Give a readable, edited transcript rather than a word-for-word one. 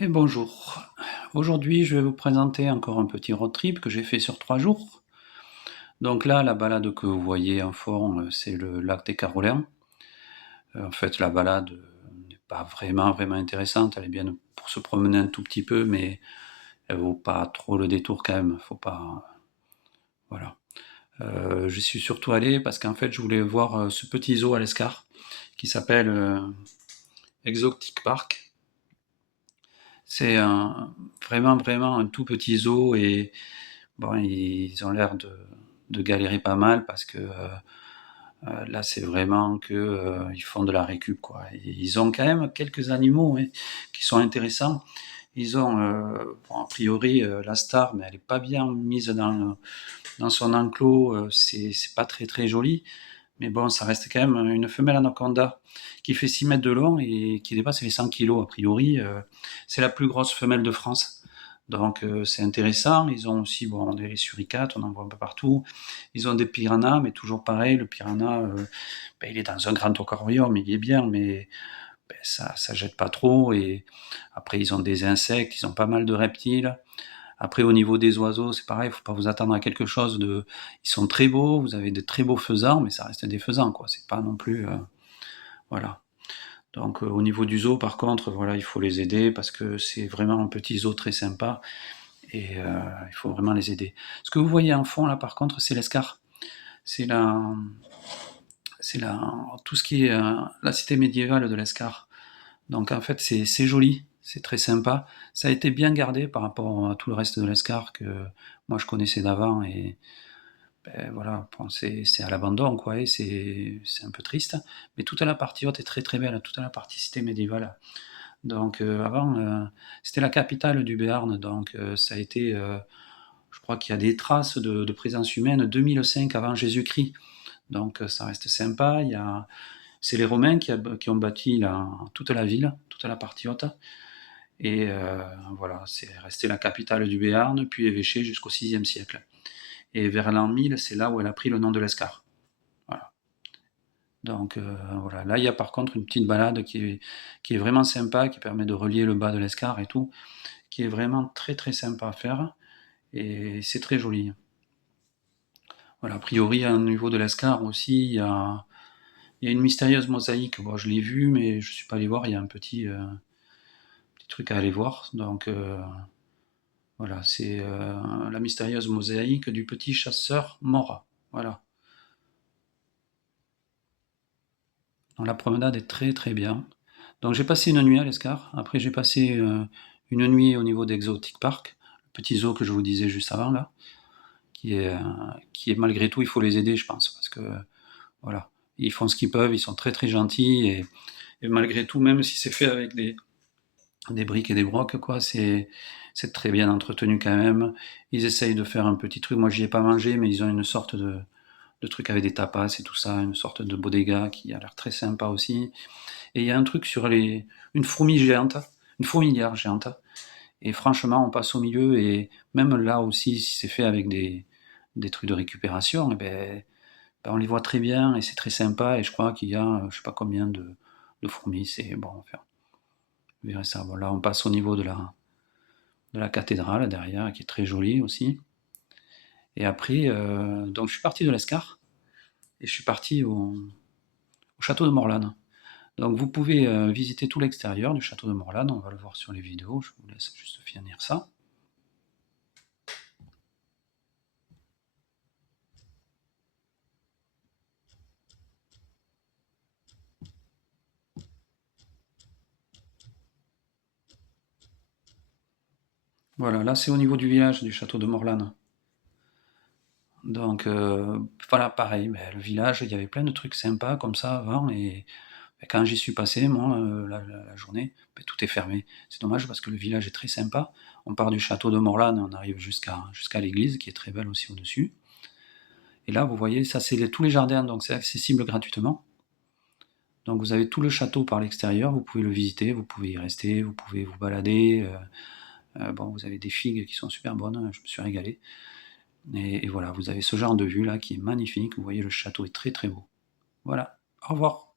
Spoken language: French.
Et bonjour. Aujourd'hui, je vais vous présenter encore un petit road trip que j'ai fait sur 3 jours. Donc là, la balade que vous voyez en fond, c'est le lac des Carolins. En fait, la balade, n'est pas vraiment intéressante. Elle est bien pour se promener un tout petit peu, mais elle vaut pas trop le détour quand même. Faut pas, voilà. J'y suis surtout allé parce qu'en fait, je voulais voir, ce petit zoo à l'Escar qui s'appelle, Exotic Park. C'est vraiment un tout petit zoo et bon, ils ont l'air de galérer pas mal parce que là, c'est vraiment que ils font de la récup, quoi. Et ils ont quand même quelques animaux hein, qui sont intéressants. Ils ont, bon, a priori, la star, mais elle n'est pas bien mise dans son enclos. C'est pas très joli. Mais bon, ça reste quand même une femelle anaconda qui fait 6 mètres de long et qui dépasse les 100 kilos a priori. C'est la plus grosse femelle de France. Donc c'est intéressant. Ils ont aussi bon, des suricates, on en voit un peu partout. Ils ont des piranhas, mais toujours pareil, le piranha, ben, il est dans un grand aquarium, il est bien, mais ben, ça jette pas trop. Et après, ils ont des insectes, ils ont pas mal de reptiles. Après, au niveau des oiseaux, c'est pareil, il ne faut pas vous attendre à quelque chose de. Ils sont très beaux, vous avez de très beaux faisans, mais ça reste des faisans, quoi. C'est pas non plus. Voilà. Donc, au niveau du zoo, par contre, voilà, il faut les aider parce que c'est vraiment un petit zoo très sympa et il faut vraiment les aider. Ce que vous voyez en fond, là, par contre, c'est l'Escar. C'est la, tout ce qui est la cité médiévale de l'Escar. Donc, en fait, c'est joli, c'est très sympa. Ça a été bien gardé par rapport à tout le reste de l'Escar que moi je connaissais d'avant et ben, voilà, bon, c'est à l'abandon, quoi, et c'est un peu triste. Mais toute la partie haute est très belle, toute la partie cité médiévale. Donc avant, c'était la capitale du Béarn, donc ça a été, je crois qu'il y a des traces de présence humaine 2005 avant Jésus-Christ. Donc ça reste sympa. C'est les Romains qui ont bâti toute la ville, toute la partie haute. Et voilà, c'est resté la capitale du Béarn, puis évêché jusqu'au VIe siècle. Et vers l'an 1000, c'est là où elle a pris le nom de l'Escar. Voilà. Donc voilà, là il y a par contre une petite balade qui est vraiment sympa, qui permet de relier le bas de l'Escar et tout, qui est vraiment très sympa à faire, et c'est très joli. Voilà, a priori, au niveau de l'Escar aussi, il y a une mystérieuse mosaïque. Bon, je l'ai vue, mais je ne suis pas allé voir, il y a un petit truc à aller voir. Donc voilà, c'est la mystérieuse mosaïque du petit chasseur mort. Voilà. Donc la promenade est très bien. Donc j'ai passé une nuit à l'Escar. Après j'ai passé une nuit au niveau d'Exotic Park, le petit zoo que je vous disais juste avant là, qui est malgré tout, il faut les aider, je pense, parce que voilà, ils font ce qu'ils peuvent, ils sont très gentils et malgré tout, même si c'est fait avec des briques et des brocs, quoi, c'est très bien entretenu quand même. Ils essayent de faire un petit truc. Moi j'y ai pas mangé, mais ils ont une sorte de truc avec des tapas et tout ça, une sorte de bodega qui a l'air très sympa aussi. Et il y a un truc sur une fourmi géante, une fourmilière géante. Et franchement, on passe au milieu et même là aussi, si c'est fait avec des trucs de récupération, eh ben, on les voit très bien et c'est très sympa. Et je crois qu'il y a, je sais pas combien de fourmis. C'est bon, enfin, vous verrez ça. Bon, là, on passe au niveau de la cathédrale derrière, qui est très jolie aussi. Et après, donc je suis parti de l'Escar et je suis parti au château de Morlane. Donc vous pouvez visiter tout l'extérieur du château de Morlane, on va le voir sur les vidéos, je vous laisse juste finir ça. Voilà, là c'est au niveau du village du château de Morlane. Donc voilà, pareil, ben, le village, il y avait plein de trucs sympas comme ça avant, et ben, quand j'y suis passé, moi, la journée, ben, tout est fermé. C'est dommage parce que le village est très sympa. On part du château de Morlane, on arrive jusqu'à l'église qui est très belle aussi au-dessus. Et là, vous voyez, ça c'est tous les jardins, donc c'est accessible gratuitement. Donc vous avez tout le château par l'extérieur, vous pouvez le visiter, vous pouvez y rester, vous pouvez vous balader. Bon, vous avez des figues qui sont super bonnes, je me suis régalé. Et voilà, vous avez ce genre de vue là qui est magnifique, vous voyez le château est très beau. Voilà, au revoir.